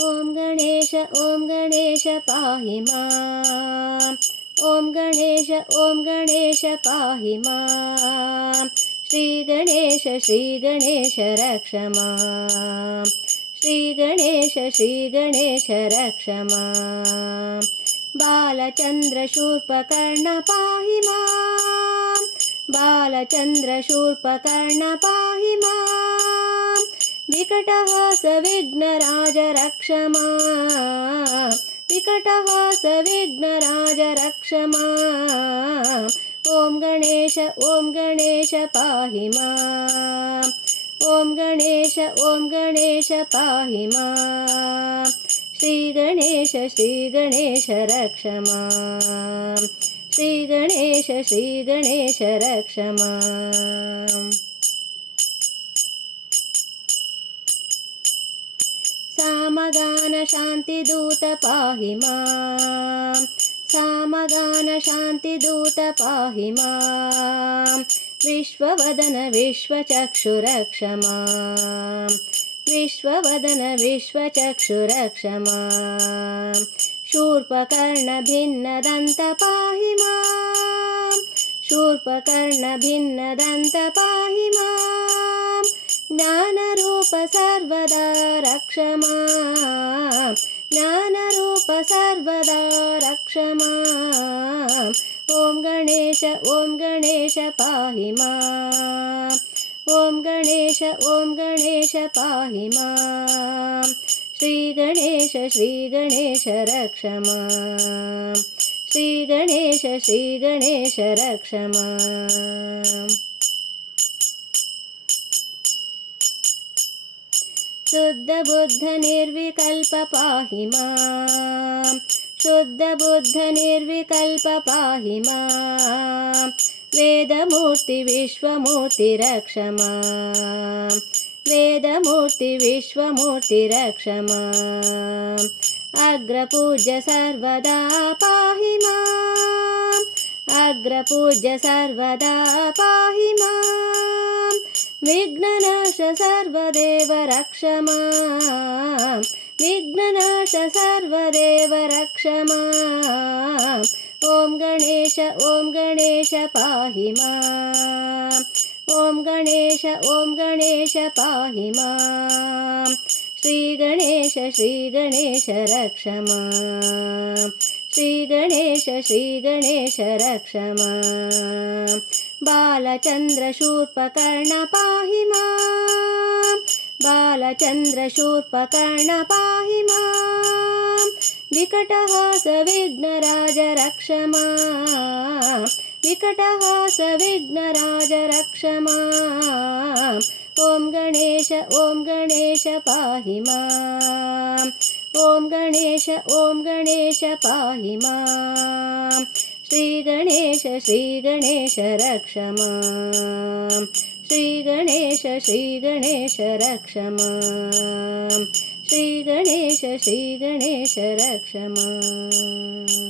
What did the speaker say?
ॐ गणेश पाहि माम्। ॐ गणेश पाहि माम्। श्रीगणेश रक्ष माम्। श्रीगणेश रक्ष माम्। बालचन्द्रशूर्पकर्ण पाहि माम्। बालचन्द्रशूर्पकर्ण पाहि माम्। विकटहास विघ्नराज रक्ष माम्। विकटहास विघ्नराज रक्ष माम्। ॐ गणेश पाहि माम्। ॐ गणेश पाहि माम्। श्रीगणेश रक्ष माम्। श्रीगणेश रक्ष माम्। सामगान शान्तिदूत पाहि माम्। सामगान शान्तिदूत पाहि माम्। विश्ववदन विश्वचक्षु रक्ष माम्। विश्ववदन विश्वचक्षु रक्ष माम्। शूर्पकर्ण भिन्नदन्त पाहि माम्। शूर्पकर्ण भिन्नदन्त पाहि माम्। ज्ञानरूप सर्वदा रक्ष माम्। ज्ञानरूप सर्वदा रक्ष माम्। ॐ गणेश पाहि माम्। ॐ गणेश पाहि माम्। श्रीगणेश रक्ष माम्। श्रीगणेश रक्ष माम्। शुद्ध बुद्ध निर्विकल्प पाहि माम्। शुद्ध बुद्ध निर्विकल्प पाहि माम्। वेदमूर्ति विश्वमूर्ति रक्ष माम्। वेदमूर्ति विश्वमूर्ति रक्ष माम्। अग्रपूज्य सर्वदा पाहि माम्। अग्रपूज्य सर्वदा पाहि माम्। विघ्ननाश सर्वदेव रक्ष माम्। विघ्ननाश सर्वदेव रक्ष माम्। ॐ गणेश पाहि माम्। ॐ गणेश पाहि माम्। श्रीगणेश रक्ष माम्। श्रीगणेश रक्ष माम्। बालचन्द्रशूर्पकर्ण पाहि माम्। बालचन्द्रशूर्पकर्ण पाहि माम्। विकटहास विघ्नराज रक्ष माम्। विकटहास विघ्नराज रक्ष माम्। ॐ गणेश पाहि माम्। ॐ गणेश पाहि माम्। श्रीगणेश रक्ष माम्। श्रीगणेश रक्ष माम्। श्रीगणेश रक्ष माम्।